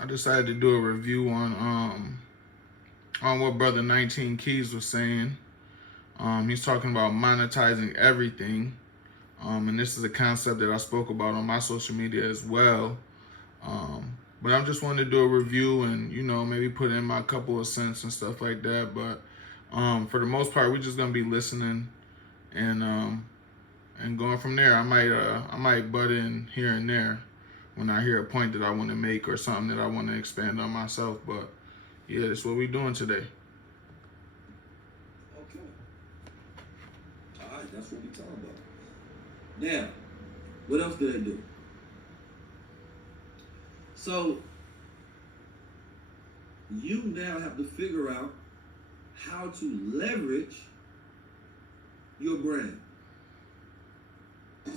I decided to do a review on what Brother 19 Keys was saying. He's talking about monetizing everything. And this is a concept that I spoke about on my social media as well. But I'm just wanting to do a review and, maybe put in my couple of cents and stuff like that. But for the most part, we're just gonna be listening and going from there. I might butt in here and there when I hear a point that I want to make or something that I want to expand on myself. But yeah, that's what we're doing today. Okay. All right, that's what we're talking about. Now, what else do they do? So, you now have to figure out how to leverage your brand.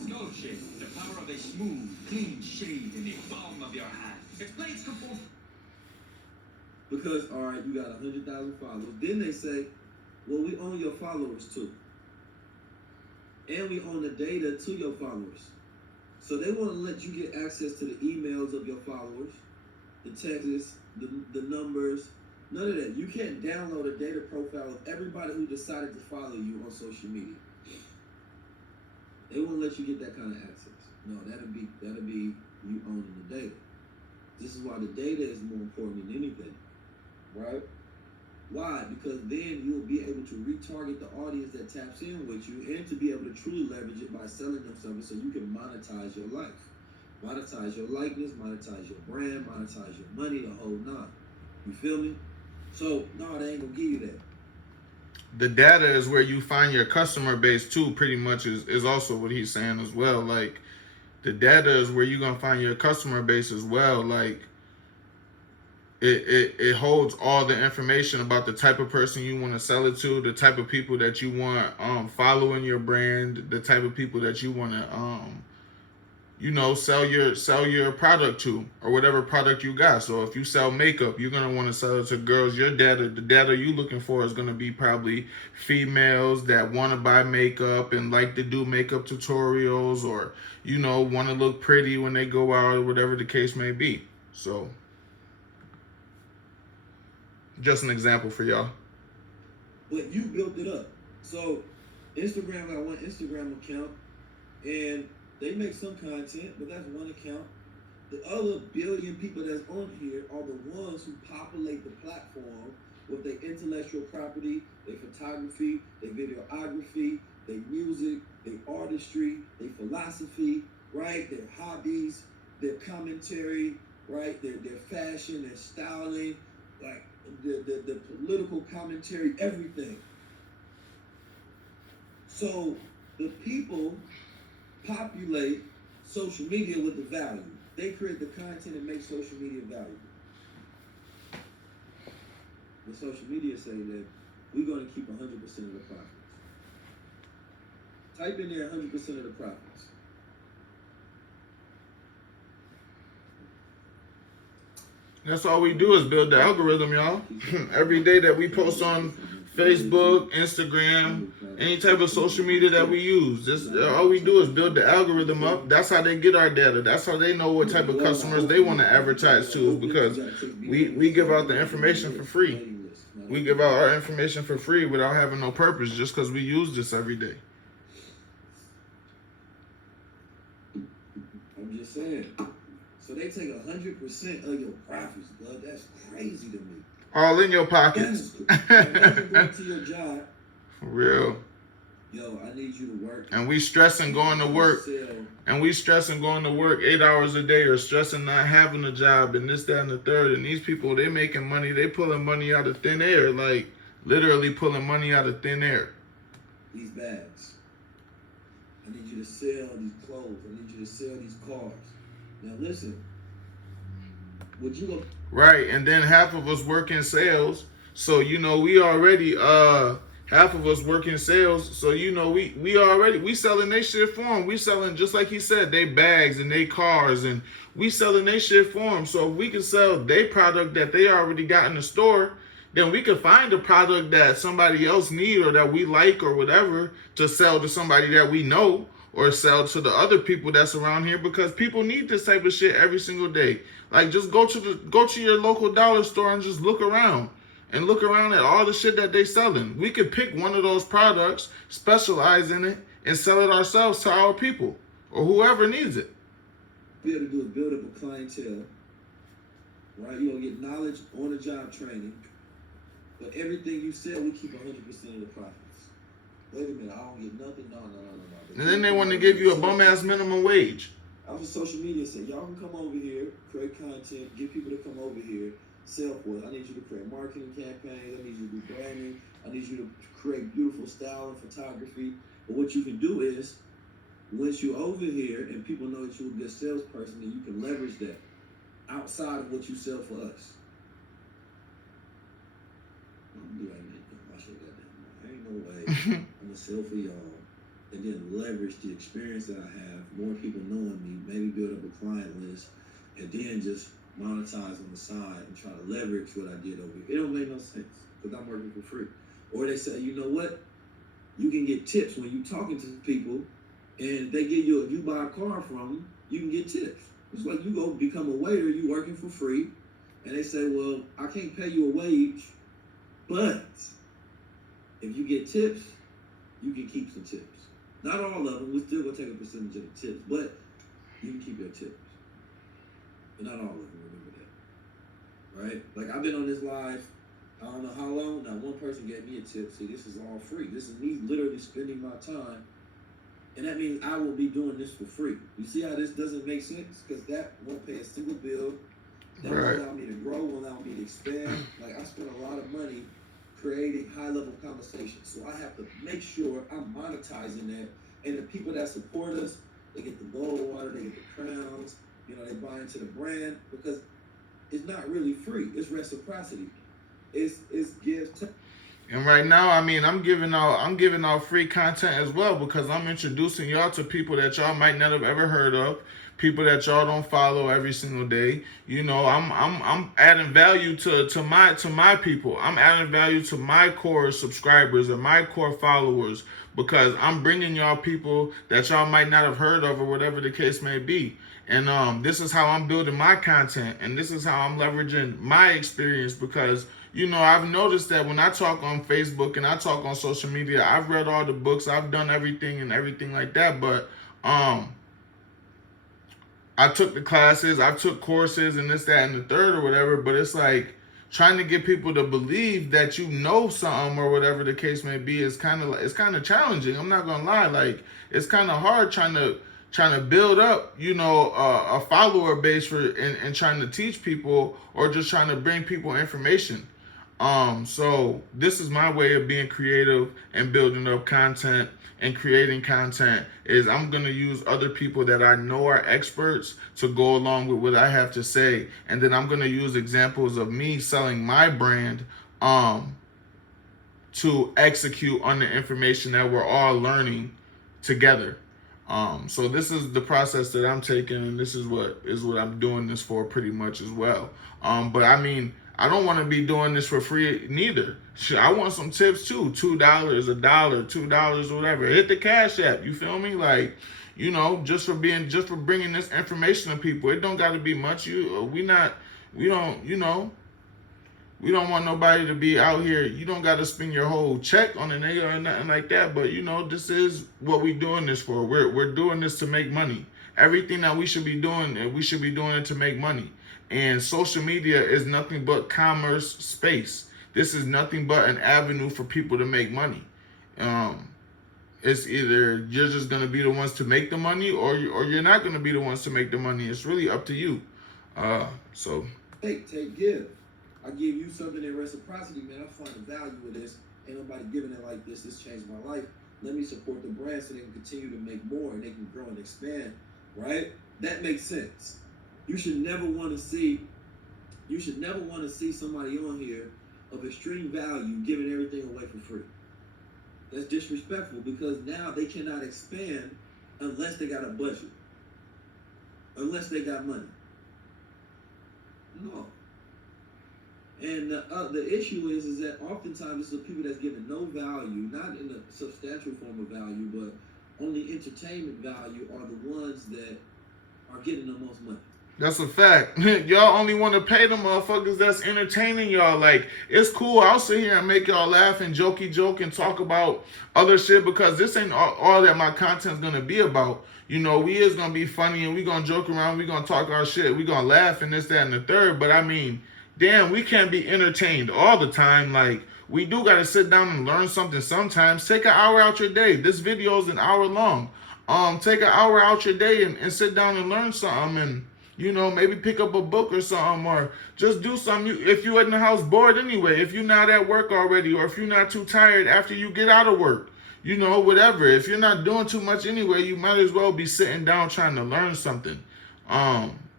Skull shape, the power of a smooth, clean shave in the palm of your hand. Its blades can form. Because, all right, you got 100,000 followers. Then they say, well, we own your followers too. And we own the data to your followers. So they want to let you get access to the emails of your followers, the texts, the numbers, none of that. You can't download a data profile of everybody who decided to follow you on social media. They won't let you get that kind of access. No, that'll be you owning the data. This is why the data is more important than anything, right? Why? Because then you'll be able to retarget the audience that taps in with you and to be able to truly leverage it by selling them something so you can monetize your life. Monetize your likeness, monetize your brand, monetize your money, the whole nine. You feel me? So, no, they ain't gonna give you that. The data is where you find your customer base too, pretty much is also what he's saying as well. Like, the data is where you're going to find your customer base as well. Like, it holds all the information about the type of person you want to sell it to, the type of people that you want following your brand, the type of people that you want to sell your product to, or whatever product you got. So if you sell makeup, you're gonna want to sell it to girls. The data you looking for is gonna be probably females that want to buy makeup and like to do makeup tutorials, or want to look pretty when they go out, or whatever the case may be. So just an example for y'all. But you built it up. So Instagram got one Instagram account, and they make some content, but that's one account. The other billion people that's on here are the ones who populate the platform with their intellectual property, their photography, their videography, their music, their artistry, their philosophy, right? Their hobbies, their commentary, right? Their fashion, their styling, like the political commentary, everything. So the people populate social media with the value. They create the content and make social media valuable. The social media say that we're going to keep 100% of the profits. Type in there 100% of the profits. That's all we do is build the algorithm, y'all. Every day that we post on Facebook, Instagram, any type of social media that we use, all we do is build the algorithm up. That's how they get our data. That's how they know what type of customers they want to advertise to, because we give out the information for free. We give out our information for free without having no purpose, just because we use this every day. I'm just saying. So they take 100% of your profits, bud. That's crazy to me. All in your pockets. Imagine going to your job. For real. Yo, I need you to work. And we stressing going to work. And we stressing going to work 8 hours a day, or stressing not having a job and this, that, and the third. And these people, they making money. They pulling money out of thin air. Like, literally pulling money out of thin air. These bags. I need you to sell these clothes. I need you to sell these cars. Now listen, would you look right? And then half of us work in sales, so we already half of us work in sales, so we selling they shit for them. We selling, just like he said, they bags and they cars, and we selling they shit for them. So if we can sell their product that they already got in the store, then we could find a product that somebody else need or that we like or whatever to sell to somebody that we know. or sell to the other people that's around here, because people need this type of shit every single day. Like, just go to your local dollar store and just look around at all the shit that they selling. We could pick one of those products, specialize in it, and sell it ourselves to our people or whoever needs it. Be able to do is build up a clientele, right? You're gonna get knowledge on the job training, but everything you sell, we keep 100% of the profits. Wait a minute, I don't get nothing. No. And then they want to give you a bum ass minimum wage. I was social media say, y'all can come over here, create content, get people to come over here, sell for it. I need you to create marketing campaigns. I need you to do branding. I need you to create beautiful style and photography. But what you can do is, once you're over here and people know that you're a good salesperson, then you can leverage that outside of what you sell for us. I'm gonna be like, man, I should have got that. Ain't no way I'm gonna sell for y'all and then leverage the experience that I have, more people knowing me, maybe build up a client list, and then just monetize on the side and try to leverage what I did over here. It don't make no sense because I'm working for free. Or they say, you know what? You can get tips when you're talking to people, and they give you, if you buy a car from them, you can get tips. It's like you go become a waiter, you working for free, and they say, well, I can't pay you a wage, but if you get tips, you can keep some tips. Not all of them, we're still gonna take a percentage of the tips, but you can keep your tips. But not all of them, remember that. Right? Like, I've been on this live, I don't know how long, not one person gave me a tip. See, this is all free. This is me literally spending my time, and that means I will be doing this for free. You see how this doesn't make sense? Because that won't pay a single bill. That won't allow me to grow, won't allow me to expand. Like, I spent a lot of money creating high-level conversations. So I have to make sure I'm monetizing that. And the people that support us, they get the gold water, they get the crowns, you know, they buy into the brand, because it's not really free. It's reciprocity. It's give to. And right now, I mean, I'm giving out free content as well, because I'm introducing y'all to people that y'all might not have ever heard of, people that y'all don't follow every single day. You know, I'm adding value to my people. I'm adding value to my core subscribers and my core followers, because I'm bringing y'all people that y'all might not have heard of, or whatever the case may be. And this is how I'm building my content, and this is how I'm leveraging my experience, because, you know, I've noticed that when I talk on Facebook and I talk on social media, I've read all the books, I've done everything and everything like that, but I took the classes, I took courses and this, that, and the third or whatever, but it's like trying to get people to believe that you know something or whatever the case may be is kind of challenging. I'm not gonna lie, like, it's kind of hard trying to build up, you know, a follower base and trying to teach people, or just trying to bring people information. So this is my way of being creative and building up content and creating content, is I'm going to use other people that I know are experts to go along with what I have to say. And then I'm going to use examples of me selling my brand, to execute on the information that we're all learning together. So this is the process that I'm taking, and this is what I'm doing this for pretty much as well. But I mean, I don't want to be doing this for free neither. I want some tips too. $2, $1, $2, whatever. Hit the Cash App. You feel me? Like, you know, just for bringing this information to people. It don't got to be much. We don't want nobody to be out here. You don't got to spend your whole check on a nigga or nothing like that. But, you know, this is what we doing this for. We're doing this to make money. Everything that we should be doing it to make money. And social media is nothing but commerce space. This is nothing but an avenue for people to make money. It's either you're just going to be the ones to make the money, or you're not going to be the ones to make the money. It's really up to you. So Take, give. I give you something in reciprocity, man. I find the value of this. Ain't nobody giving it like this. This changed my life. Let me support the brand so they can continue to make more and they can grow and expand, right? That makes sense. You should never want to see somebody on here of extreme value giving everything away for free. That's disrespectful, because now they cannot expand unless they got a budget, unless they got money. No. And the issue is that oftentimes it's the people that's giving no value, not in a substantial form of value, but only entertainment value are the ones that are getting the most money. That's a fact. Y'all only want to pay the motherfuckers that's entertaining y'all. Like, it's cool. I'll sit here and make y'all laugh and jokey joke and talk about other shit because this ain't all that my content's gonna be about. You know, we is gonna be funny and we gonna joke around. We gonna talk our shit. We gonna laugh and this, that, and the third. But I mean, damn, we can't be entertained all the time. Like, we do gotta sit down and learn something sometimes. Take an hour out your day. This video is an hour long. Take an hour out your day and sit down and learn something and maybe pick up a book or something, or just do something. If you're in the house bored anyway, if you're not at work already, or if you're not too tired after you get out of work, whatever. If you're not doing too much anyway, you might as well be sitting down trying to learn something.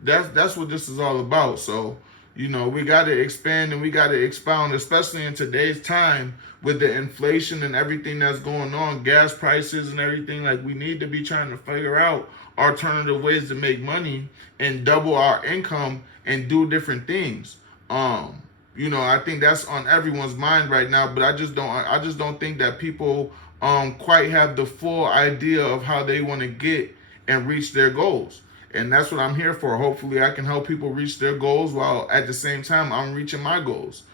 That's what this is all about. So, we got to expand and we got to expound, especially in today's time with the inflation and everything that's going on, gas prices and everything. Like, we need to be trying to figure out alternative ways to make money and double our income and do different things. I think that's on everyone's mind right now, but I just don't think that people quite have the full idea of how they want to get and reach their goals. And that's what I'm here for. Hopefully I can help people reach their goals while at the same time I'm reaching my goals.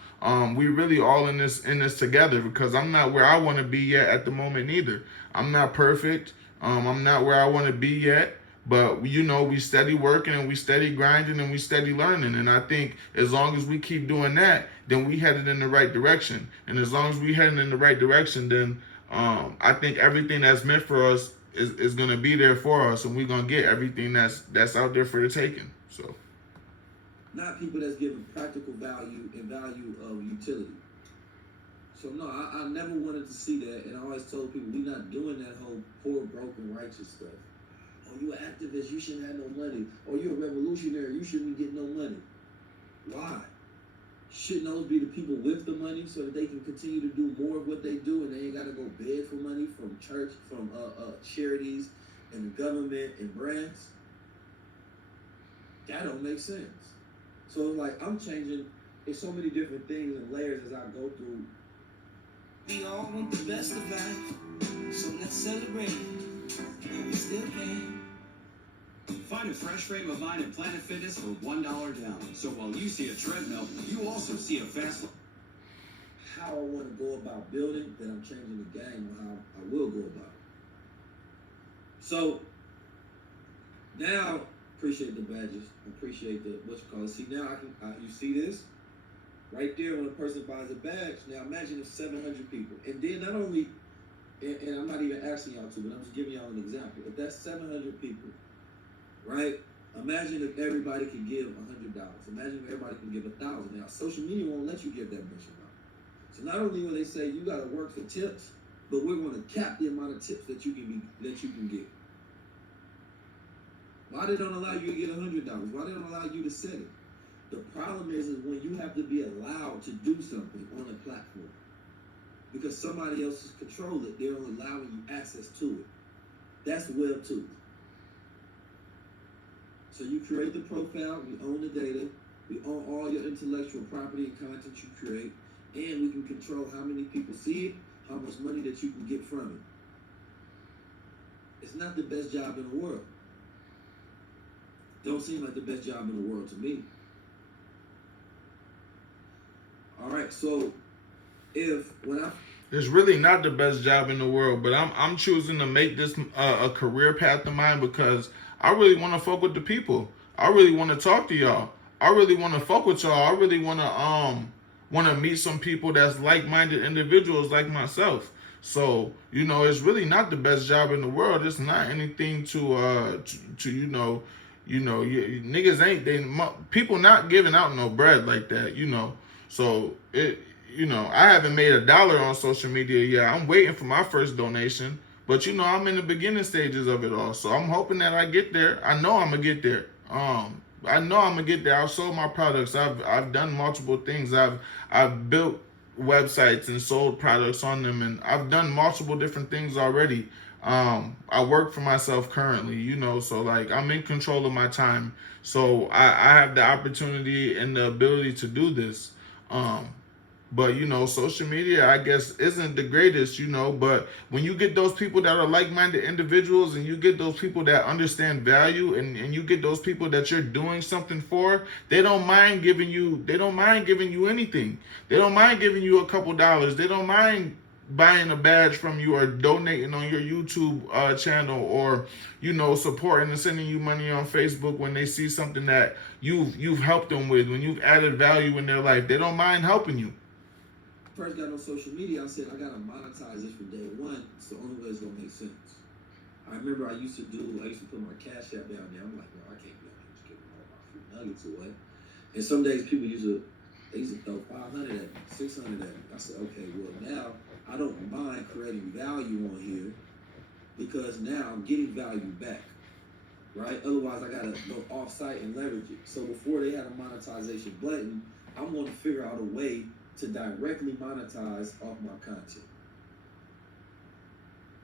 We really all in this together because I'm not where I want to be yet at the moment either. I'm not perfect. I'm not where I want to be yet, but we steady working and we steady grinding and we steady learning. And I think as long as we keep doing that, then we headed in the right direction. And as long as we heading in the right direction, then I think everything that's meant for us is gonna be there for us, and we're gonna get everything that's out there for the taking. So, not people that's giving practical value and value of utility. So no, I never wanted to see that, and I always told people we're not doing that whole poor, broken, righteous stuff. Oh, you an activist, you shouldn't have no money. Or you're a revolutionary, you shouldn't get no money. Why? Shouldn't those be the people with the money so that they can continue to do more of what they do and they ain't got to go beg for money from church, from charities and the government and brands? That don't make sense. So it's like I'm changing. There's so many different things and layers as I go through. We all want the best of life, so let's celebrate while we still can. Find a fresh frame of mind at Planet Fitness for $1 down. So while you see a treadmill, you also see a fast. How I want to go about building, then I'm changing the game on how I will go about it. So now, appreciate the badges. Appreciate the what you call it. See now, you see this right there when a person buys a badge. Now imagine if 700 people, and then not only, and I'm not even asking y'all to, but I'm just giving y'all an example. If that's 700 people. Right? Imagine if everybody could give $100. Imagine if everybody can give $1,000. Now, social media won't let you give that much amount. So not only will they say you got to work for tips, but we're going to cap the amount of tips that you can get. Why they don't allow you to get $100? Why they don't allow you to set it? The problem is when you have to be allowed to do something on a platform because somebody else has controlled it. They're only allowing you access to it. That's Web 2. So you create the profile, we own the data, we own all your intellectual property and content you create, and we can control how many people see it, how much money that you can get from it. It's not the best job in the world. Don't seem like the best job in the world to me. All right, so it's really not the best job in the world, but I'm choosing to make this a career path of mine because I really want to fuck with the people. I really want to talk to y'all. I really want to fuck with y'all. I really want to meet some people that's like-minded individuals like myself. So, it's really not the best job in the world. It's not anything to niggas people not giving out no bread like that, So I haven't made $1 on social media yet. I'm waiting for my first donation. But I'm in the beginning stages of it all. So I'm hoping that I get there. I know I'm gonna get there. I've sold my products. I've done multiple things. I've built websites and sold products on them, and I've done multiple different things already. I work for myself currently, so like I'm in control of my time. So I have the opportunity and the ability to do this. But social media, I guess, isn't the greatest, but when you get those people that are like-minded individuals, and you get those people that understand value, and you get those people that you're doing something for, they don't mind giving you anything. They don't mind giving you a couple dollars. They don't mind buying a badge from you, or donating on your YouTube channel, or supporting and sending you money on Facebook when they see something that you've helped them with, when you've added value in their life. They don't mind helping you. First got on social media, I said I gotta monetize this from day one. It's the only way it's gonna make sense. I remember I used to put my Cash App down there. I'm like, well, I can't be out here just giving all my free nuggets away. And some days people used to throw 500 at me, 600 at me. I said, okay, well now I don't mind creating value on here, because now I'm getting value back, right? Otherwise I gotta go off site and leverage it. So before they had a monetization button, I'm gonna figure out a way to directly monetize off my content.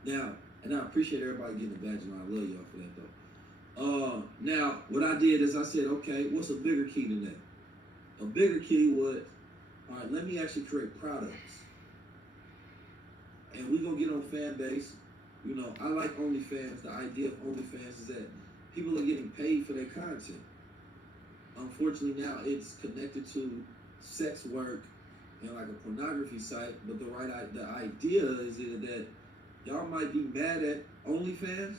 Now, and I appreciate everybody getting a badge, and I love y'all for that though. Now, what I did is I said, okay, what's a bigger key than that? A bigger key was, all right, let me actually create products. And we're gonna get on fan base. I like OnlyFans. The idea of OnlyFans is that people are getting paid for their content. Unfortunately, now it's connected to sex work and like a pornography site, but the idea is that y'all might be mad at OnlyFans,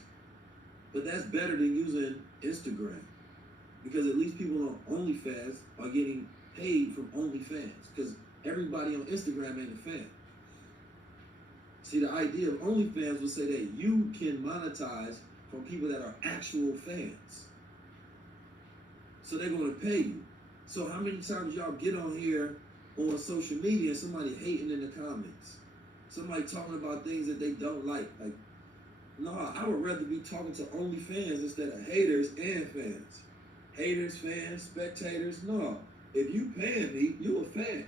but that's better than using Instagram, because at least people on OnlyFans are getting paid from OnlyFans, because everybody on Instagram ain't a fan. See, the idea of OnlyFans will say that you can monetize from people that are actual fans, so they're going to pay you. So how many times y'all get on here on social media and somebody hating in the comments, somebody talking about things that they don't like? Like, no, I would rather be talking to OnlyFans instead of haters and fans. Haters, fans, spectators. No, if you paying me, you a fan.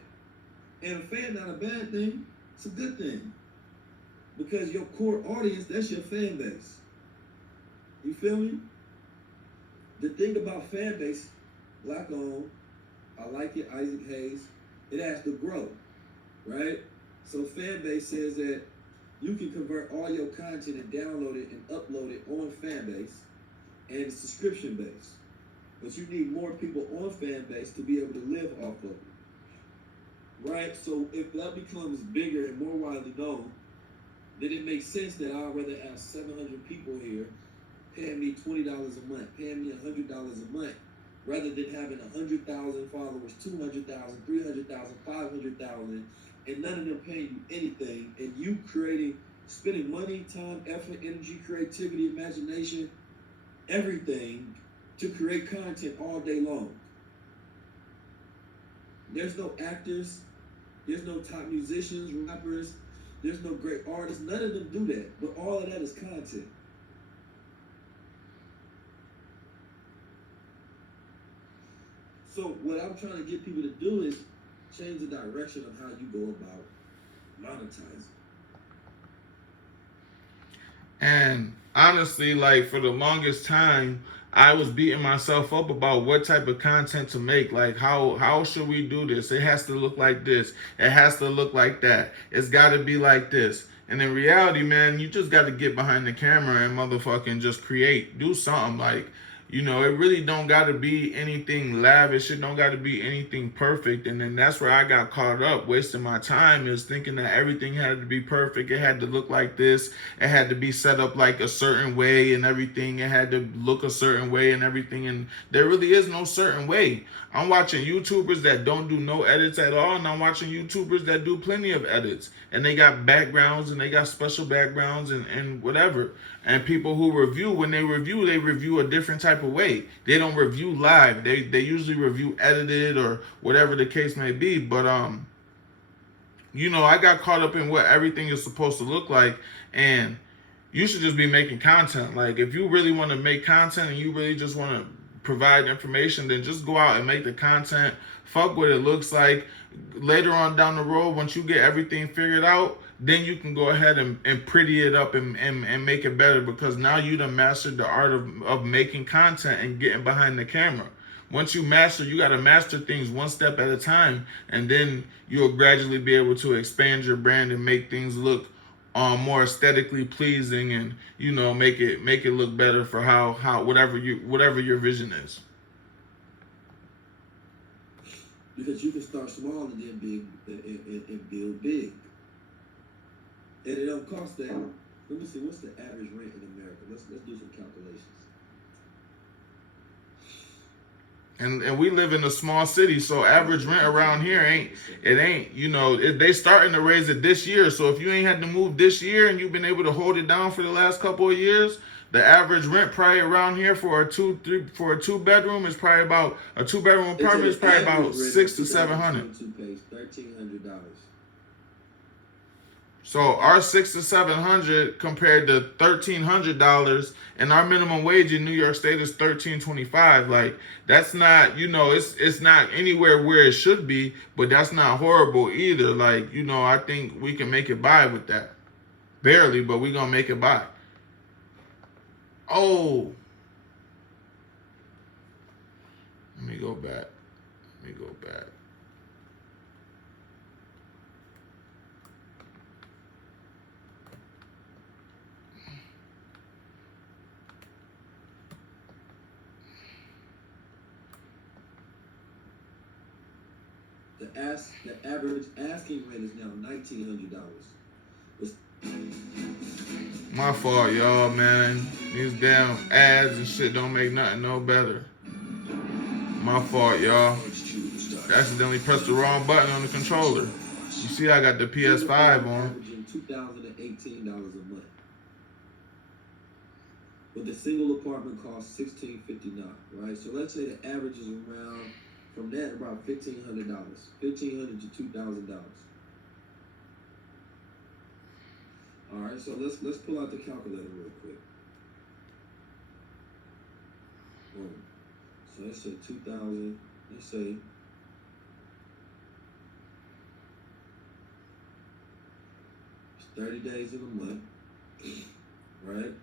And a fan not a bad thing, it's a good thing. Because your core audience, that's your fan base. You feel me? The thing about fan base, black owned, I like it, Isaac Hayes, it has to grow, right? So fan base says that you can convert all your content and download it and upload it on fan base, and it's subscription based. But you need more people on fan base to be able to live off of it, right? So if that becomes bigger and more widely known, then it makes sense that I'd rather have 700 people here paying me $20 a month, paying me $100 a month, rather than having 100,000 followers, 200,000, 300,000, 500,000, and none of them paying you anything, and you spending money, time, effort, energy, creativity, imagination, everything to create content all day long. There's no actors, there's no top musicians, rappers, there's no great artists, none of them do that, but all of that is content. So what I'm trying to get people to do is change the direction of how you go about monetizing. And honestly, like, for the longest time, I was beating myself up about what type of content to make. Like, how should we do this? It has to look like this. It has to look like that. It's got to be like this. And in reality, man, you just got to get behind the camera and motherfucking just create. Do something. Like, it really don't got to be anything lavish. It don't got to be anything perfect. And then that's where I got caught up, wasting my time, is thinking that everything had to be perfect. It had to look like this. It had to be set up like a certain way and everything. It had to look a certain way and everything. And there really is no certain way. I'm watching YouTubers that don't do no edits at all, and I'm watching YouTubers that do plenty of edits. And they got backgrounds, and they got special backgrounds and whatever. And people who review, when they review a different type of way. They don't review live. They usually review edited or whatever the case may be. But I got caught up in what everything is supposed to look like, and you should just be making content. Like, if you really want to make content and you really just want to provide information, then just go out and make the content. Fuck what it looks like. Later on down the road, once you get everything figured out, then you can go ahead and pretty it up and make it better, because now you done mastered the art of making content and getting behind the camera. once you master, you got to master things one step at a time, and then you'll gradually be able to expand your brand and make things look more aesthetically pleasing, and make it look better for how whatever your vision is. Because you can start small and then big and build big. And it don't cost that. Let me see, what's the average rent in America? Let's do some calculations. And we live in a small city, so average rent around here ain't they starting to raise it this year. So if you ain't had to move this year and you've been able to hold it down for the last couple of years, the average rent probably around here for a two bedroom is probably about a 2-bedroom apartment is probably about $600 to $700. $1,300. So our $600 to $700 compared to $1,300, and our minimum wage in New York State is $13.25. Like, that's not, it's not anywhere where it should be, but that's not horrible either. Like, I think we can make it by with that. Barely, but we gonna make it by. Oh, let me go back. The average asking rent is now $1,900. My fault, y'all, man. These damn ads and shit don't make nothing no better. My fault, y'all. Accidentally pressed the wrong button on the controller. You see, I got the PS5 on. Averaging $2,018 a month. But the single apartment costs $1,659, right? So let's say the average is around from that about $1,500, $1,500 to $2,000. All right, so let's pull out the calculator real quick. Boom. So let's say 2,000. Let's say it's 30 days in a month, right?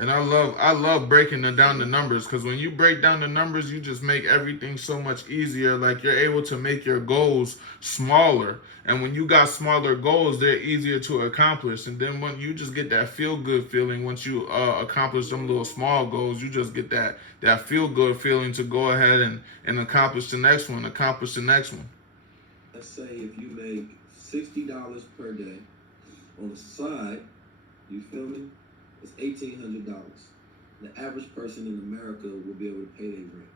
And I love breaking down the numbers, because when you break down the numbers, you just make everything so much easier. Like, you're able to make your goals smaller, and when you got smaller goals, they're easier to accomplish. And then when you just get that feel good feeling once you accomplish them little small goals, you just get that feel good feeling to go ahead and accomplish the next one. Let's say if you make $60 per day on the side, you feel me? It's $1,800. The average person in America will be able to pay their rent.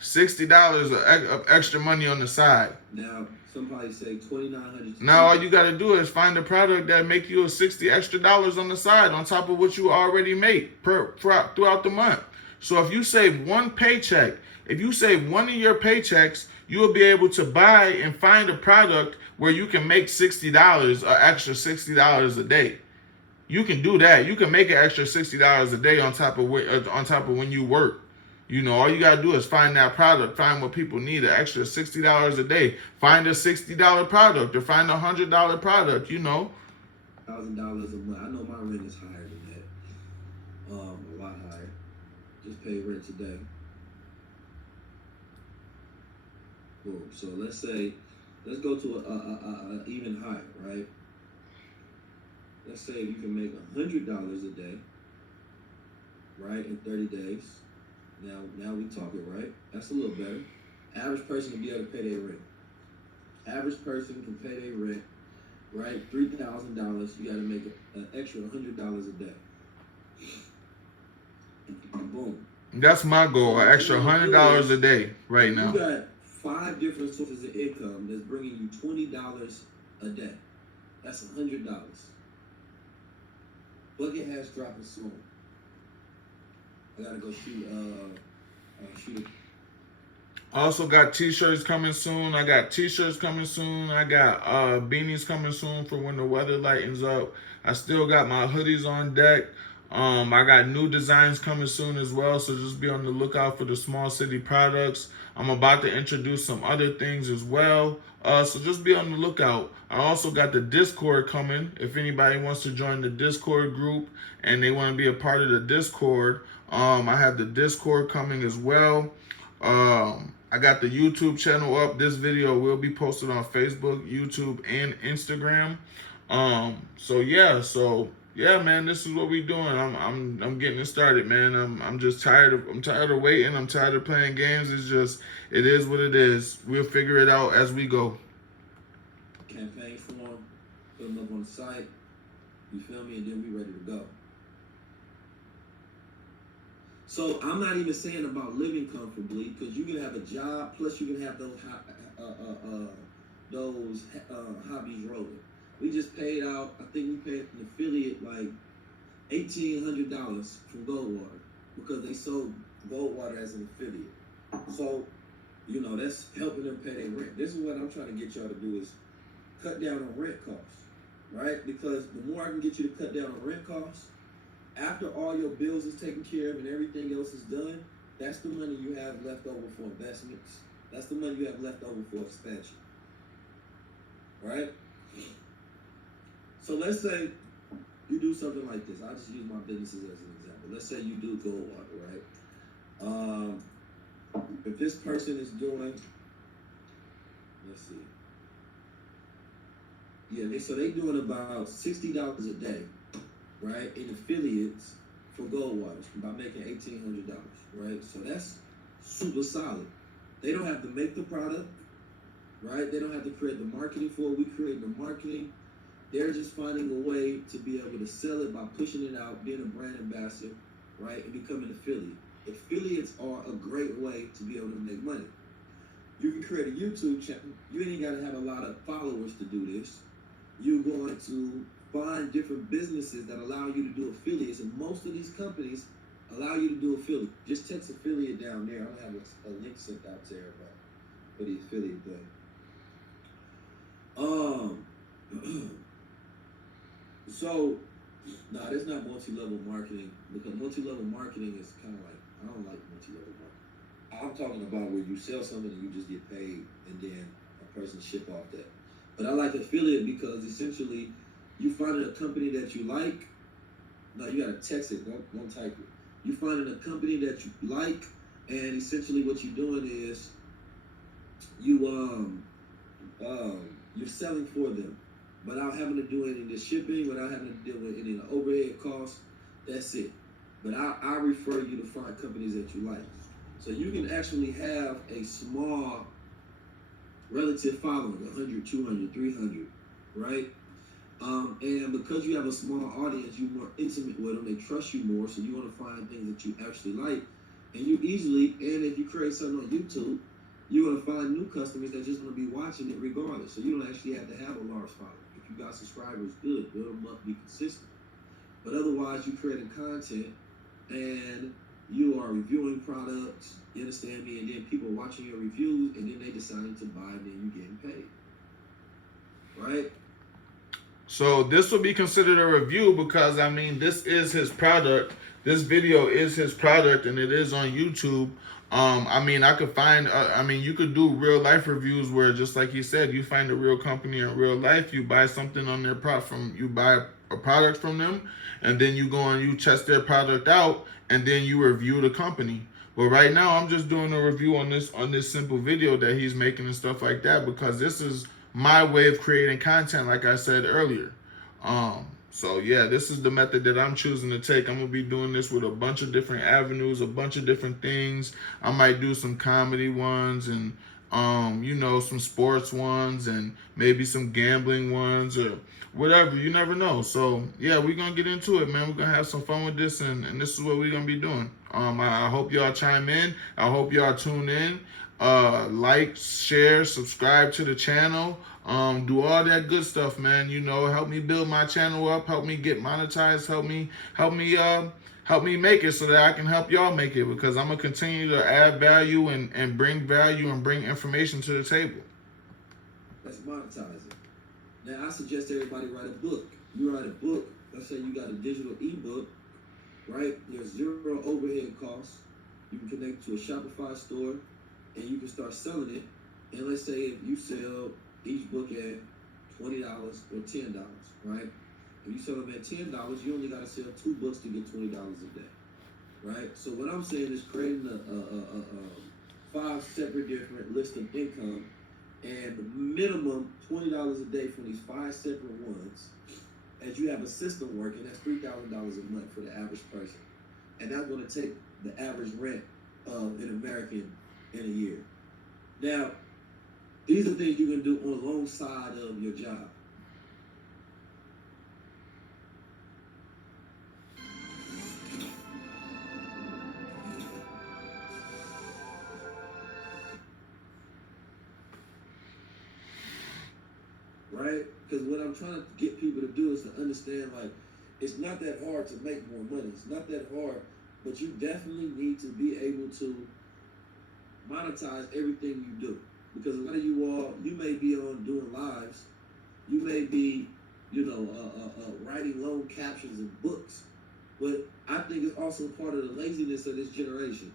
$60 of extra money on the side. Now, somebody say $2,900. Now all you got to do is find a product that make you $60 extra on the side on top of what you already make throughout the month. So if you save one paycheck, if you save one of your paychecks, you will be able to buy and find a product where you can make $60, or extra $60 a day. You can do that. You can make an extra $60 a day on top of when you work. All you gotta do is find that product, find what people need, an extra $60 a day. Find a $60 product or find a $100 product. $1,000 a month. I know my rent is higher than that. A lot higher. Just pay rent today. Boom. So let's go to a even higher, right? Let's say if you can make $100 a day, right, in 30 days. Now we talking, right? That's a little better. Average person will be able to pay their rent. Average person can pay their rent, right? $3,000. You got to make an extra $100 a day. Boom. That's my goal. An extra $100 a day right now. You got 5 different sources of income that's bringing you $20 a day. That's $100. Bucket hats dropping soon. I gotta go shoot it. I also got t-shirts coming soon. I got beanies coming soon for when the weather lightens up. I still got my hoodies on deck. I got new designs coming soon as well, so just be on the lookout for the small city products. I'm about to introduce some other things as well. So just be on the lookout. I also got the Discord coming. If anybody wants to join the Discord group and they want to be a part of the Discord, I have the Discord coming as well. I got the YouTube channel up. This video will be posted on Facebook, YouTube, and Instagram. So man, this is what we doing. I'm getting it started, man. I'm just tired of waiting. I'm tired of playing games. It is what it is. We'll figure it out as we go. Campaign form, put them up on the site. You feel me? And then we ready to go. So I'm not even saying about living comfortably, because you can have a job, plus you can have those hobbies rolling. We just paid out, I think we paid an affiliate like $1,800 from Goldwater because they sold Goldwater as an affiliate. So, you know, that's helping them pay their rent. This is what I'm trying to get y'all to do, is cut down on rent costs, right? Because the more I can get you to cut down on rent costs, after all your bills is taken care of and everything else is done, that's the money you have left over for investments. That's the money you have left over for expansion, right? So let's say you do something like this. I'll just use my businesses as an example. Let's say you do Goldwater, right? If this person is doing, let's see. Yeah, so they doing about $60 a day, right, in affiliates for Goldwater by making $1,800, right? So that's super solid. They don't have to make the product, right? They don't have to create the marketing for it. We create the marketing. They're just finding a way to be able to sell it by pushing it out, being a brand ambassador, right, and becoming an affiliate. Affiliates are a great way to be able to make money. You can create a YouTube channel. You ain't got to have a lot of followers to do this. You're going to find different businesses that allow you to do affiliates, and most of these companies allow you to do affiliate. Just text affiliate down there. I'll have a link sent out to everybody for the affiliate thing. So, nah, that's not multi-level marketing, because multi-level marketing is kind of like, I don't like multi-level marketing. I'm talking about where you sell something and you just get paid and then a person ship off that. But I like affiliate because essentially you finding a company that you like. No, you gotta text it, don't type it. You finding a company that you like, and essentially what you're doing is you're selling for them, without having to do any of the shipping, without having to deal with any of the overhead costs. That's it. But I refer you to find companies that you like. So you can actually have a small relative following, 100, 200, 300, right? And because you have a small audience, you're more intimate with them, they trust you more, so you want to find things that you actually like. And you easily, and if you create something on YouTube, you're going to find new customers that just want to be watching it regardless. So you don't actually have to have a large following. If you got subscribers, good, build them up, be consistent. But otherwise, you're creating content and you are reviewing products, you understand me, and then people are watching your reviews, and then they deciding to buy, and then you're getting paid, right? So this will be considered a review because, I mean, this is his product. This video is his product, and it is on YouTube. I mean, I could find, you could do real life reviews where, just like he said, you find a real company in real life, you buy something on their you buy a product from them, and then you go and you test their product out, and then you review the company. But right now, I'm just doing a review on this simple video that he's making and stuff like that, because this is my way of creating content, like I said earlier. So yeah, this is the method that I'm choosing to take. I'm gonna be doing this with a bunch of different avenues, a bunch of different things. I might do some comedy ones and some sports ones and maybe some gambling ones or whatever. You never know. So yeah, we're gonna get into it, man. We're gonna have some fun with this, and this is what we're gonna be doing. I hope y'all chime in. I hope y'all tune in. Like, share, subscribe to the channel. Do all that good stuff, man. Help me build my channel up, help me get monetized, help me make it so that I can help y'all make it, because I'm gonna continue to add value and bring value and bring information to the table. That's monetizing. Now I suggest everybody write a book. You write a book, let's say you got a digital ebook, right? There's zero overhead costs. You can connect to a Shopify store and you can start selling it. And let's say if you sell each book at $20 or $10, right? If you sell them at $10, you only got to sell 2 books to get $20 a day, right? So what I'm saying is creating a 5 separate different list of income and minimum $20 a day from these 5 separate ones. As you have a system working, that's $3,000 a month for the average person, and that's going to take the average rent of an American in a year. Now, these are things you can do alongside of your job. Right? Because what I'm trying to get people to do is to understand, like, it's not that hard to make more money. It's not that hard, but you definitely need to be able to monetize everything you do. Because a lot of you all, you may be on doing lives, you may be, writing long captions in books, but I think it's also part of the laziness of this generation.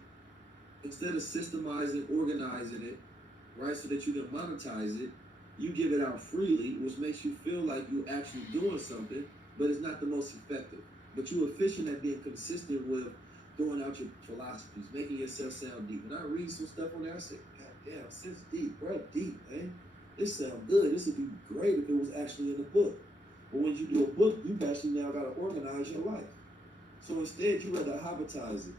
Instead of systemizing, organizing it, right, so that you can monetize it, you give it out freely, which makes you feel like you're actually doing something, but it's not the most effective. But you're efficient at being consistent with throwing out your philosophies, making yourself sound deep. When I read some stuff on there, I say, God damn, sounds deep, bro, deep, man. This sounds good. This would be great if it was actually in a book. But when you do a book, you've actually now got to organize your life. So instead, you rather hobbitize it.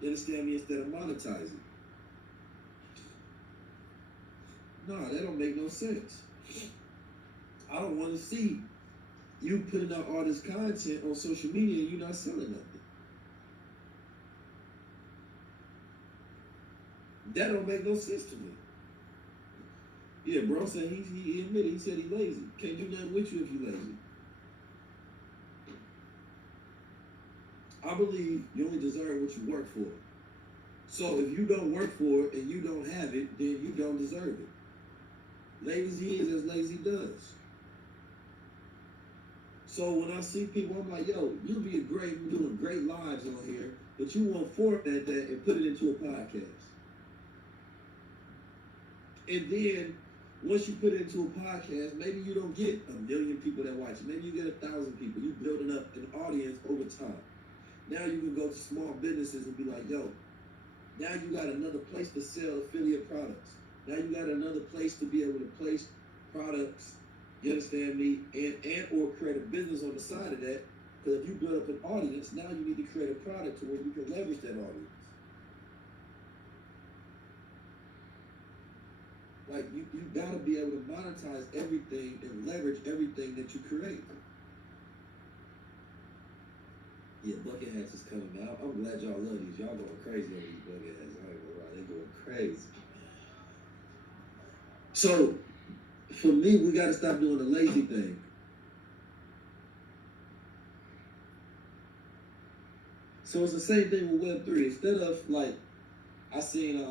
You understand me? Instead of monetize it. No, that don't make no sense. I don't want to see you putting out all this content on social media and you not selling nothing. That don't make no sense to me. Yeah, bro said he admitted, he said he lazy. Can't do nothing with you if you lazy. I believe you only deserve what you work for. So if you don't work for it and you don't have it, then you don't deserve it. Lazy is as lazy does. So when I see people, I'm like, yo, you're doing great lives on here, but you won't format that and put it into a podcast. And then once you put it into a podcast, maybe you don't get 1 million people that watch it. Maybe you get 1,000 people. You're building up an audience over time. Now you can go to small businesses and be like, yo, now you got another place to sell affiliate products. Now you got another place to be able to place products, you understand me, and or create a business on the side of that. Because if you build up an audience, now you need to create a product to where you can leverage that audience. Like you gotta be able to monetize everything and leverage everything that you create. Yeah, bucket hats is coming out. I'm glad y'all love these. Y'all going crazy over these bucket hats. I ain't gonna lie, they going crazy. So, for me, we gotta stop doing the lazy thing. So it's the same thing with Web3. Instead of like, I seen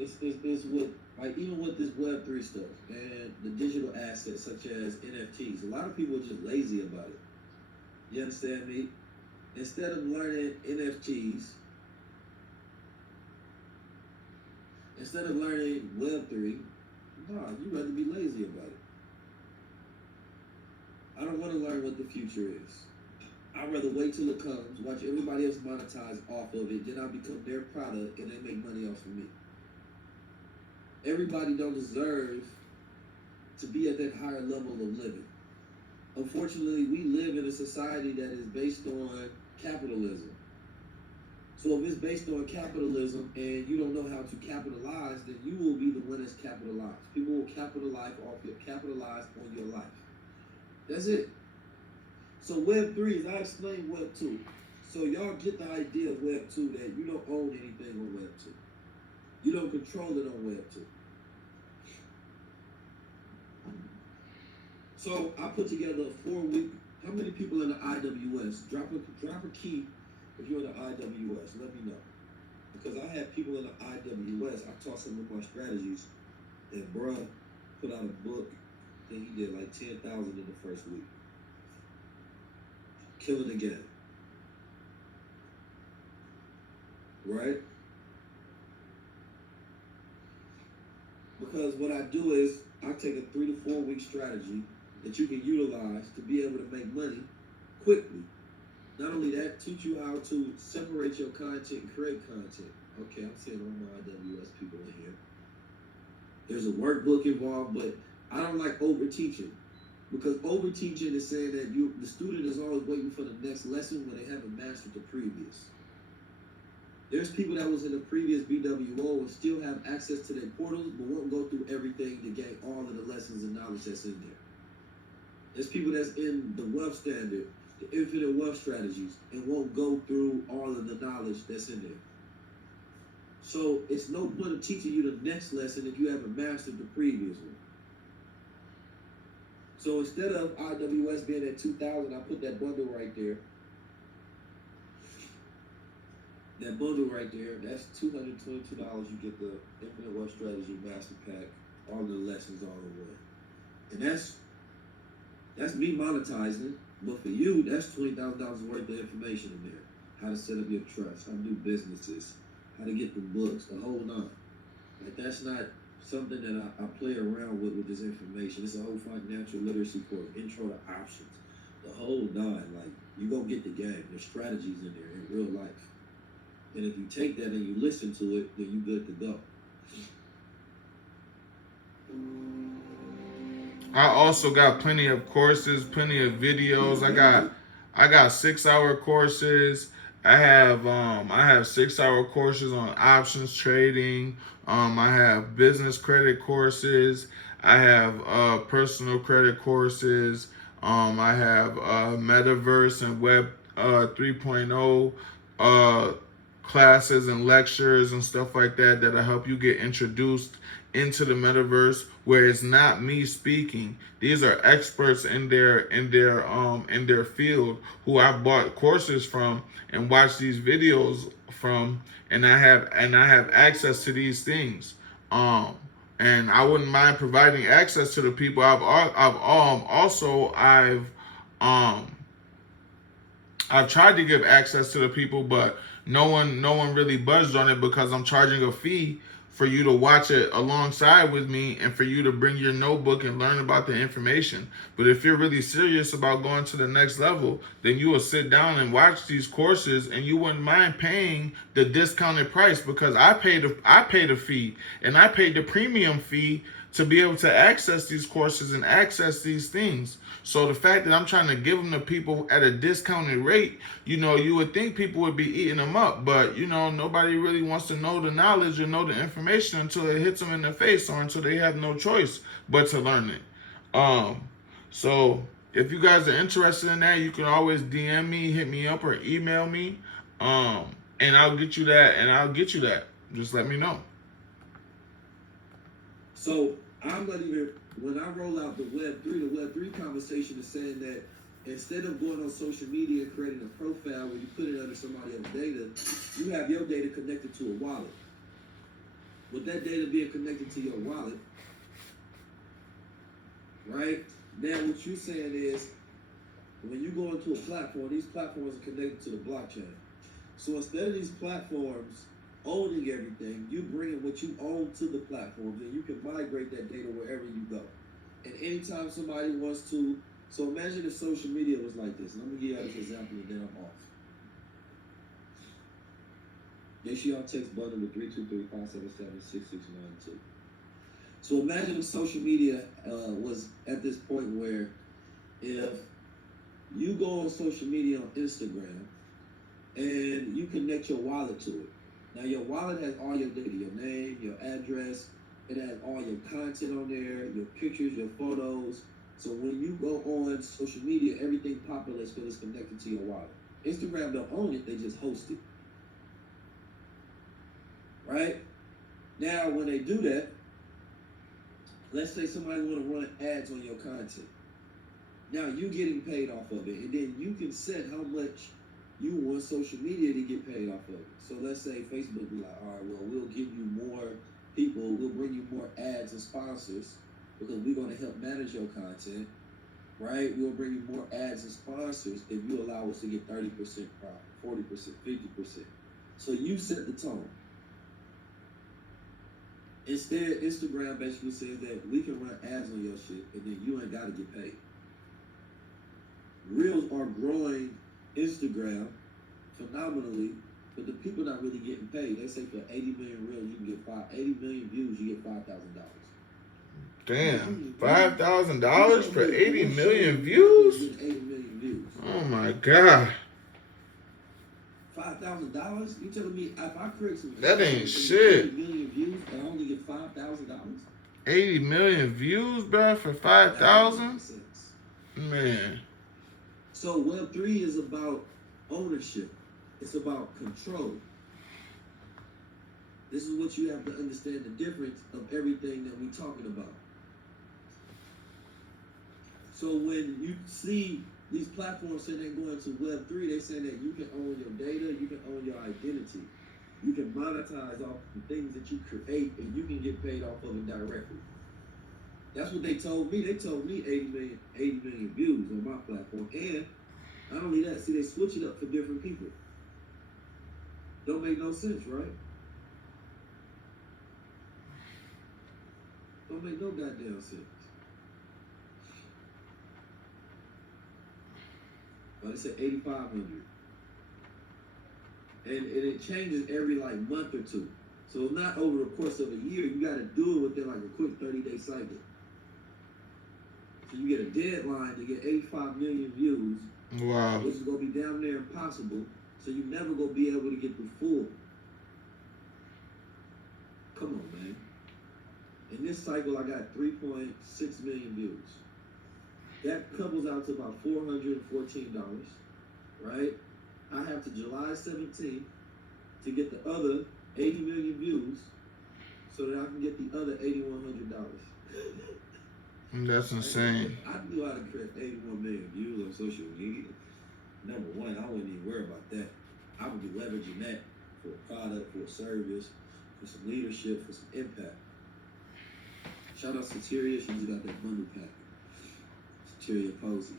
it's with like even with this Web3 stuff and the digital assets such as NFTs. A lot of people are just lazy about it. You understand me? Instead of learning NFTs, instead of learning Web3, nah, you'd rather be lazy about it. I don't want to learn what the future is. I'd rather wait till it comes, watch everybody else monetize off of it, then I become their product and they make money off of me. Everybody don't deserve to be at that higher level of living. Unfortunately, we live in a society that is based on capitalism. So if it's based on capitalism and you don't know how to capitalize, then you will be the one that's capitalized. People will capitalize on your life. That's it. So Web3 is, I explained Web 2. So y'all get the idea of Web 2 that you don't own anything on Web 2. You don't control it on Web 2. So I put together a 4-week, how many people in the IWS? Drop a key if you're in the IWS, let me know. Because I have people in the IWS, I taught some of my strategies, and bruh put out a book, and he did like 10,000 in the first week. killing the game. Right? Because what I do is I take a 3 to 4 week strategy that you can utilize to be able to make money quickly. Not only that, teach you how to separate your content and create content. Okay, I'm seeing all my IWS people in here. There's a workbook involved, but I don't like over teaching. Because over teaching is saying that the student is always waiting for the next lesson when they haven't mastered the previous. There's people that was in the previous BWO and still have access to their portals, but won't go through everything to gain all of the lessons and knowledge that's in there. There's people that's in the wealth standard, the infinite wealth strategies, and won't go through all of the knowledge that's in there. So it's no point of teaching you the next lesson if you haven't mastered the previous one. So instead of IWS being at 2,000, I put that bundle right there. That bundle right there, that's $222. You get the Infinite Wealth Strategy Master Pack, all the lessons all in one. And that's me monetizing, but for you, that's $20,000 worth of information in there. How to set up your trust, how to do businesses, how to get the books, the whole nine. Like that's not something that I play around with this information. It's a whole financial literacy course, intro to options, the whole nine. Like you go get the game, there's strategies in there in real life. And if you take that and you listen to it, then you good to go. I also got plenty of courses, plenty of videos. I got 6-hour courses. I have 6-hour courses on options trading. I have business credit courses. I have personal credit courses. I have metaverse and web 3.0 classes and lectures and stuff like that that'll help you get introduced into the metaverse, where it's not me speaking. These are experts in their field who I bought courses from and watched these videos from, and I have access to these things. And I wouldn't mind providing access to the people. I've tried to give access to the people, but no one really budged on it because I'm charging a fee for you to watch it alongside with me and for you to bring your notebook and learn about the information. But if you're really serious about going to the next level, then you will sit down and watch these courses and you wouldn't mind paying the discounted price, because I paid a fee and I paid the premium fee to be able to access these courses and access these things. So the fact that I'm trying to give them to people at a discounted rate, you would think people would be eating them up, but nobody really wants to know the knowledge or know the information until it hits them in the face, or until they have no choice but to learn it. So if you guys are interested in that, you can always DM me, hit me up, or email me, and I'll get you that. Just let me know. So I'm not even, when I roll out the Web3 conversation is saying that instead of going on social media and creating a profile where you put it under somebody else's data, you have your data connected to a wallet. With that data being connected to your wallet, right? Now what you're saying is, when you go into a platform, these platforms are connected to the blockchain. So instead of these platforms owning everything, you bring what you own to the platforms, and you can migrate that data wherever you go. And anytime somebody wants to, so imagine if social media was like this. Let me give you this example and then I'm off. Make sure y'all text button with 323-577-6692. So imagine if social media was at this point where if you go on social media on Instagram and you connect your wallet to it. Now your wallet has all your data, your name, your address, it has all your content on there, your pictures, your photos. So when you go on social media, everything populates because it's connected to your wallet. Instagram don't own it, they just host it. Right? Now when they do that, let's say somebody want to run ads on your content. Now you getting paid off of it, and then you can set how much you want social media to get paid off of it. So let's say Facebook be like, all right, well, we'll give you more people, we'll bring you more ads and sponsors because we're going to help manage your content. right? We'll bring you more ads and sponsors if you allow us to get 30% profit, 40%, 50%. So you set the tone. Instead, Instagram basically says that we can run ads on your shit and then you ain't gotta get paid. Reels are growing Instagram phenomenally, but the people not really getting paid. They say for 80 million reels, you can get 80 million views, you get $5,000. Damn, $5,000 for 80 million views? 80 million views. Oh my god. $5,000? You telling me if I create some That ain't shit. 80 million views, I only get $5,000? 80 million views, bro, for 5,000? Man. So Web3 is about ownership. It's about control. This is what you have to understand, the difference of everything that we're talking about. So when you see these platforms saying they're going to Web3, they saying that you can own your data, you can own your identity. You can monetize off the things that you create, and you can get paid off of it directly. That's what they told me. They told me 80 million views on my platform. And not only that, see, they switch it up for different people. Don't make no sense, right? Don't make no goddamn sense. But they said 8,500. And it changes every like month or two. So it's not over the course of a year. You got to do it within like a quick 30-day cycle. So you get a deadline to get 85 million views. Wow. Which is going to be damn near impossible. So you never going to be able to get the full. Come on, man. In this cycle, I got 3.6 million views. That couples out to about $414, right? I have to July 17th to get the other 80 million views so that I can get the other $8,100. That's insane. I knew how to create 81 million views on social media. Number one, I wouldn't even worry about that. I would be leveraging that for a product, for a service, for some leadership, for some impact. Shout out to Sateria, she just got that bundle pack. Sateria Posey.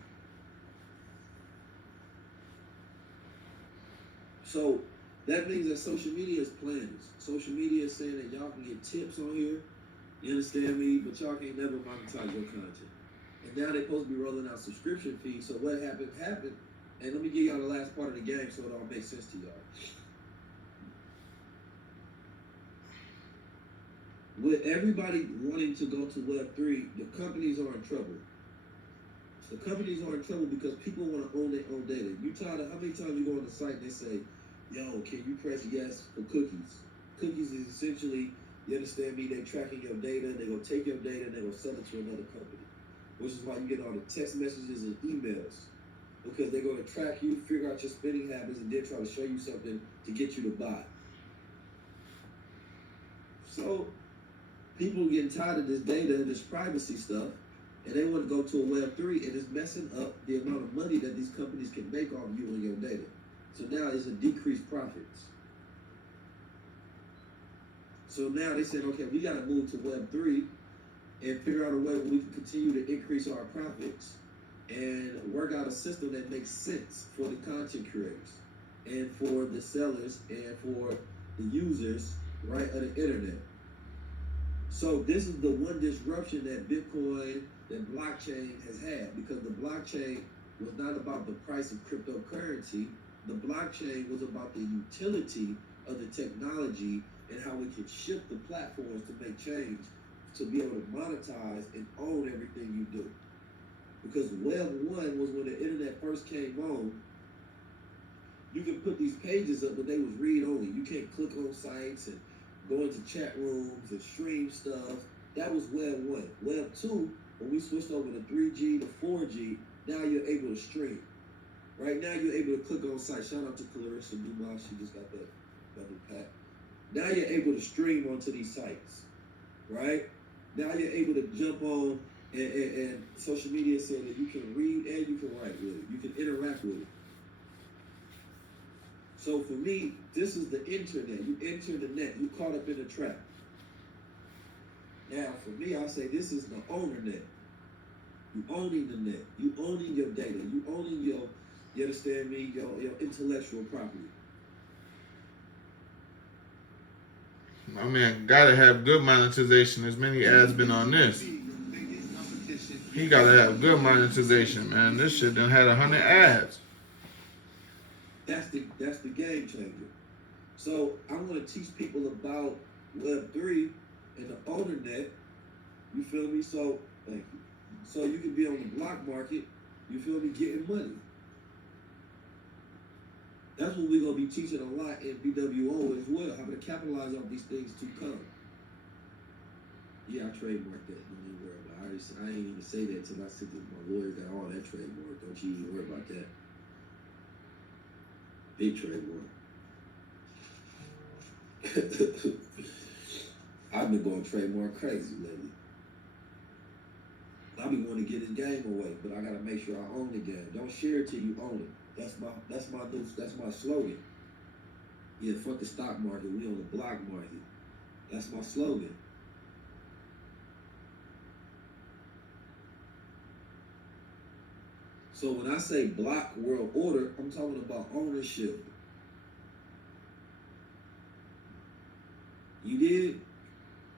So that means that social media is playing this. Social media is saying that y'all can get tips on here. You understand me? But y'all can't never monetize your content. And now they're supposed to be rolling out subscription fees. So what happened. And let me give y'all the last part of the game so it all makes sense to y'all. With everybody wanting to go to Web3, the companies are in trouble. The companies are in trouble because people want to own their own data. You tired of how many times you go on the site and they say, yo, can you press yes for cookies? Cookies is essentially, you understand me, they're tracking your data, they're going to take your data and they're going to sell it to another company. Which is why you get all the text messages and emails. Because they're going to track you, figure out your spending habits, and then try to show you something to get you to buy. So, people are getting tired of this data and this privacy stuff, and they want to go to a Web3, and it's messing up the amount of money that these companies can make off you and your data. So now it's a decreased profits. So now they said, okay, we got to move to Web3 and figure out a way where we can continue to increase our profits and work out a system that makes sense for the content creators and for the sellers and for the users, right, of the internet. So this is the one disruption that Bitcoin, that blockchain has had, because the blockchain was not about the price of cryptocurrency. The blockchain was about the utility of the technology and how we can shift the platforms to make change, to be able to monetize and own everything you do. Because Web 1 was when the internet first came on. You could put these pages up, but they was read only. You can't click on sites and go into chat rooms and stream stuff. That was Web 1. Web 2, when we switched over to 3G to 4G, now you're able to stream. Right now you're able to click on sites. Shout out to Clarissa Dumas, she just got that new pack. Now you're able to stream onto these sites, right? Now you're able to jump on and social media saying that you can read and you can write with it. You can interact with it. So for me, this is the internet. You enter the net. You caught up in the trap. Now for me, I say this is the owner net. You owning the net. You owning your data. You owning your, you understand me, your intellectual property. I mean, gotta have good monetization. There's many ads been on this. He gotta have good monetization, man. This shit done had 100 ads. That's the game changer. So I want to teach people about Web3 and the owner net. You feel me? So thank you. So you can be on the block market. You feel me? Getting money. That's what we're gonna be teaching a lot in BWO as well. How to capitalize on these things to come. Yeah, I trademarked that. Don't even worry about it. I ain't even say that till I said that my lawyer got all that trademark. Don't you even worry about that. Big trademark. I've been going trademark crazy lately. I've been wanting to get this game away, but I gotta make sure I own the game. Don't share it till you own it. That's my slogan. Yeah, fuck the stock market. We on the block market. That's my slogan. So when I say block world order, I'm talking about ownership. You did?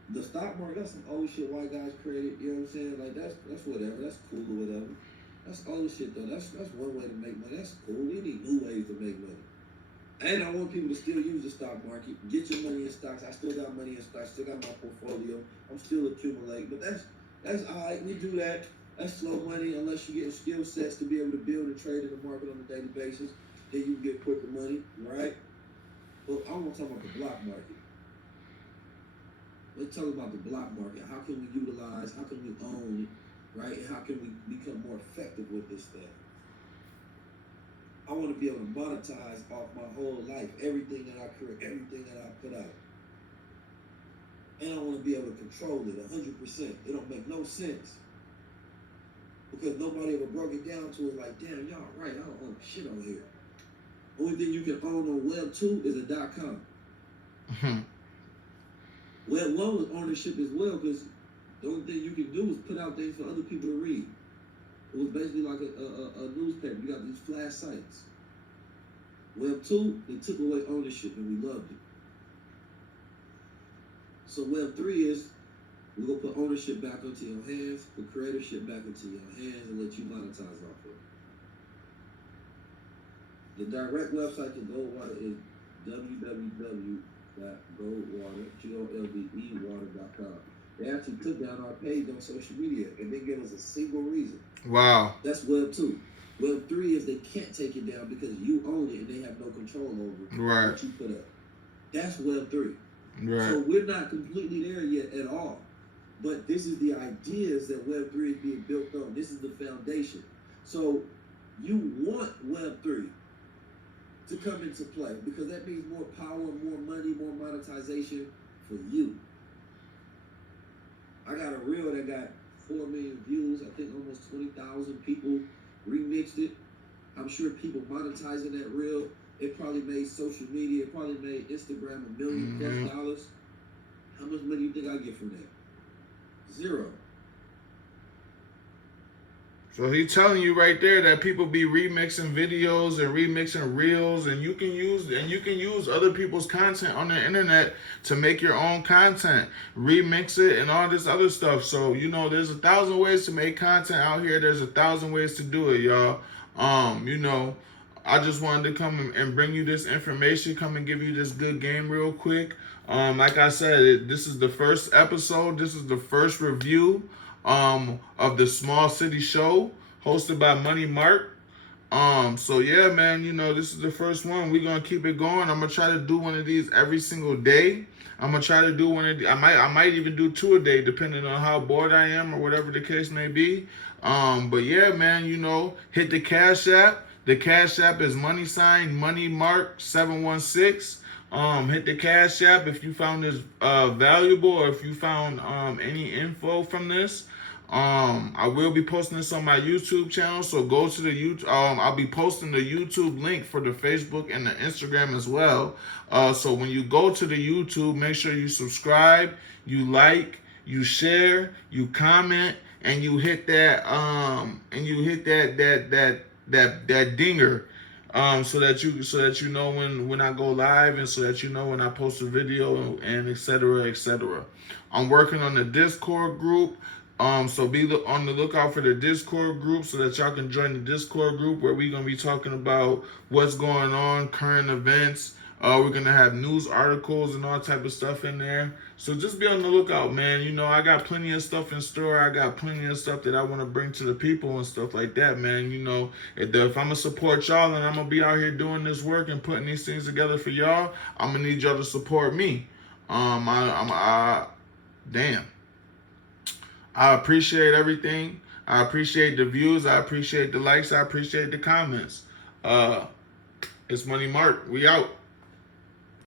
The stock market, that's some old shit white guys created, you know what I'm saying? Like that's whatever, that's cool or whatever. That's old shit though. That's one way to make money. That's cool. We need new ways to make money. And I want people to still use the stock market. Get your money in stocks. I still got money in stocks, still got my portfolio. I'm still accumulating. But that's alright, we do that. That's slow money unless you get skill sets to be able to build and trade in the market on a daily basis. Then you can get quicker money, right? But I want to talk about the block market. Let's talk about the block market. How can we utilize, how can we own, right? And how can we become more effective with this thing? I want to be able to monetize off my whole life, everything that I create, everything that I put out. And I want to be able to control it 100%. It don't make no sense. Because nobody ever broke it down to it like, damn, y'all right, I don't own shit on here. Only thing you can own on Web 2 is a .com. Web 1 was ownership as well, because the only thing you can do is put out things for other people to read. It was basically like a newspaper. You got these flash sites. Web 2, they took away ownership and we loved it. So Web 3 is, we're going to put ownership back into your hands, put creatorship back into your hands, and let you monetize off of it. The direct website to Goldwater is www.goldwater.com. They actually took down our page on social media and they gave us a single reason. Wow. That's Web 2. Web 3 is they can't take it down because you own it and they have no control over what you put up. That's Web 3. Right. So we're not completely there yet at all. But this is the ideas that Web 3 is being built on. This is the foundation. So you want Web 3 to come into play because that means more power, more money, more monetization for you. I got a reel that got 4 million views. I think almost 20,000 people remixed it. I'm sure people monetizing that reel. It probably made social media, it probably made Instagram $1 million plus dollars. How much money do you think I get from that? 0. So he's telling you right there that people be remixing videos and remixing reels, and you can use other people's content on the internet to make your own content, remix it and all this other stuff. So there's 1,000 ways to make content out here. There's 1,000 ways to do it, y'all. I just wanted to come and bring you this information, come and give you this good game real quick. Like I said, this is the first episode. This is the first review of the Small City Show hosted by Money Mark. So yeah, man, this is the first one. We're gonna keep it going. I'm gonna try to do one of these every single day. I'm gonna try to do one of these. I might even do 2 a day, depending on how bored I am or whatever the case may be. But yeah, man, hit the Cash App. The Cash App is MoneyMark716. Hit the Cash App if you found this valuable, or if you found any info from this. I will be posting this on my YouTube channel, so go to the YouTube. I'll be posting the YouTube link for the Facebook and the Instagram as well. So when you go to the YouTube, make sure you subscribe, you like, you share, you comment, and you hit that that dinger, so that you know when I go live, and so that you know when I post a video, and etc. etc. I'm working on the Discord group. So be on the lookout for the Discord group, so that y'all can join the Discord group, where we're gonna be talking about what's going on, current events. We're gonna have news articles and all type of stuff in there. So just be on the lookout, man. You know, I got plenty of stuff in store. I got plenty of stuff that I want to bring to the people and stuff like that, man. You know, if I'm gonna support y'all, and I'm gonna be out here doing this work and putting these things together for y'all, I'm gonna need y'all to support me. Damn. I appreciate everything. I appreciate the views. I appreciate the likes. I appreciate the comments. It's Money Mark. We out.